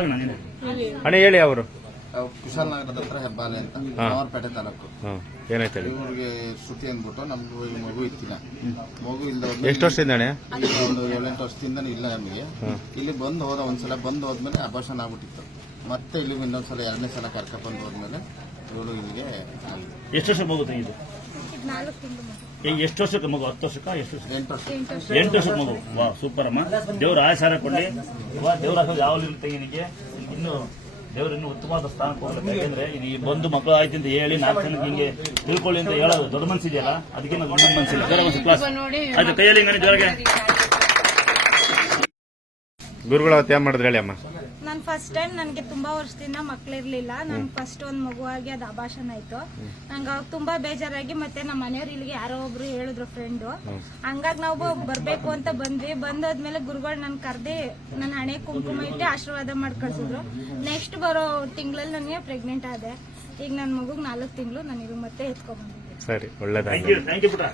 ಅಣ್ಣ ಹೇಳಿ ಅವರು ಕುಶಾಲನಗರದ ಹತ್ರ ಹೆಬ್ಬಾಲೆ ಅಂತ ಸಾವರ್ಪೇಟೆ ತಾಲೂಕು. ಏನಾಯ್ತು ಹೇಳಿ. ಇವ್ರಿಗೆ ಶ್ರುತಿ ಅಂದ್ಬಿಟ್ಟು ನಮ್ಗೆ ಮಗು ಇತ್ತಿಲ್ಲ. ಮಗು ಇಲ್ಲ ಎಷ್ಟು ವರ್ಷದಿಂದ ಅಣ್ಣ? ಒಂದು 7-8 ವರ್ಷದಿಂದ ಇಲ್ಲ ನಮಗೆ. ಇಲ್ಲಿ ಬಂದು ಹೋದ ಒಂದ್ಸಲ ಬಂದು ಹೋದ್ಮೇಲೆ ಅಬಾರ್ಷನ್ ಆಗ್ಬಿಟ್ಟಿತ್ತು. ಮತ್ತೆ ಇಲ್ಲಿ ಇನ್ನೊಂದ್ಸಲ 2ನೇ ಸಲ ಕರ್ಕೊಂಡ್ಬಂದು ಹೋದ್ಮೇಲೆ ಇವಳು ಇಲ್ಲಿಗೆ. ಎಷ್ಟು ವರ್ಷ ಮಗು ತಂಗಿದ್ದು? ಎಷ್ಟು ವರ್ಷಕ್ಕೆ ಮಗು? 10 ವರ್ಷಕ್ಕ? ಎಷ್ಟು ವರ್ಷ? 8 ವರ್ಷದ ಮಗು. ವಾ ಸೂಪರ್ ಅಮ್ಮ. ದೇವ್ರ ಆಯಸಾರ ಕೊಡ್ಲಿ. ದೇವ್ರ ಯಾವ ತೆಂಗಿನಿಗೆ ಇನ್ನು ದೇವ್ರ ಇನ್ನು ಉತ್ತಮವಾದ ಸ್ಥಾನ ಕೊಡ್ಬೇಕು. ಯಾಕಂದ್ರೆ ಇದು ಬಂದು ಮಕ್ಕಳು ಆಯ್ತು ಅಂತ ಹೇಳಿ 4 ಜನಕ್ಕೆ ಹಿಂಗೆ ತಿಳ್ಕೊಳ್ಳಿ ಅಂತ ಹೇಳೋದು ದೊಡ್ಡ ಮನ್ಸಿದೆಯಲ್ಲ, ಅದಕ್ಕೆ ನಾವು ಇನ್ನೊಂದು ಮನ್ಸಿಲ್ಲ. ಕ್ಲಾಸ್ ಆಯ್ತು ಕೈಯಲ್ಲಿ ಹಿಂಗೆ ಜೋರಾಗೆ ಗುರುಗಳು ಅವತ್ತು ಏನ್ ಮಾಡಿದ್ರು ಹೇಳಿ ಅಮ್ಮ? ನಾನು ಫಸ್ಟ್ ಟೈಮ್ ನನಗೆ ತುಂಬಾ ವರ್ಷದಿಂದ ಮಕ್ಳಿರ್ಲಿಲ್ಲ. ನನ್ ಫಸ್ಟ್ ಒಂದ್ ಮಗುವಾಗಿ ಅದು ಅಭಾಷಣ ಆಯ್ತು. ನಂಗೆ ಅವಾಗ ತುಂಬಾ ಬೇಜಾರಾಗಿ ಮತ್ತೆ ನಮ್ಮ ಮನೆಯವ್ರು ಇಲ್ಲಿಗೆ ಯಾರೋ ಒಬ್ರು ಹೇಳಿದ್ರು ಫ್ರೆಂಡು. ಹಂಗಾಗಿ ನಾವು ಬರ್ಬೇಕು ಅಂತ ಬಂದ್ವಿ. ಬಂದಾದ್ಮೇಲೆ ಗುರುಗಳು ನನ್ ಕರ್ದಿ ನನ್ನ ಹಣೆ ಕುಂಕುಮ ಇಟ್ಟು ಆಶೀರ್ವಾದ ಮಾಡಿ ಕಳ್ಸಿದ್ರು. ನೆಕ್ಸ್ಟ್ ಬರೋ ತಿಂಗಳಲ್ಲಿ ನನಗೆ ಪ್ರೆಗ್ನೆಂಟ್ ಆದೆ. ಈಗ ನನ್ನ ಮಗುಗ್ 4 ತಿಂಗಳು. ನಾನು ಈಗ ಮತ್ತೆ ಎತ್ಕೊಂಡ್ ಬಂದಿದ್ದೆ. ಸರಿ, ಒಳ್ಳೇದಾಗಿ. ಥ್ಯಾಂಕ್ ಯು ಪುಟ್ಟ.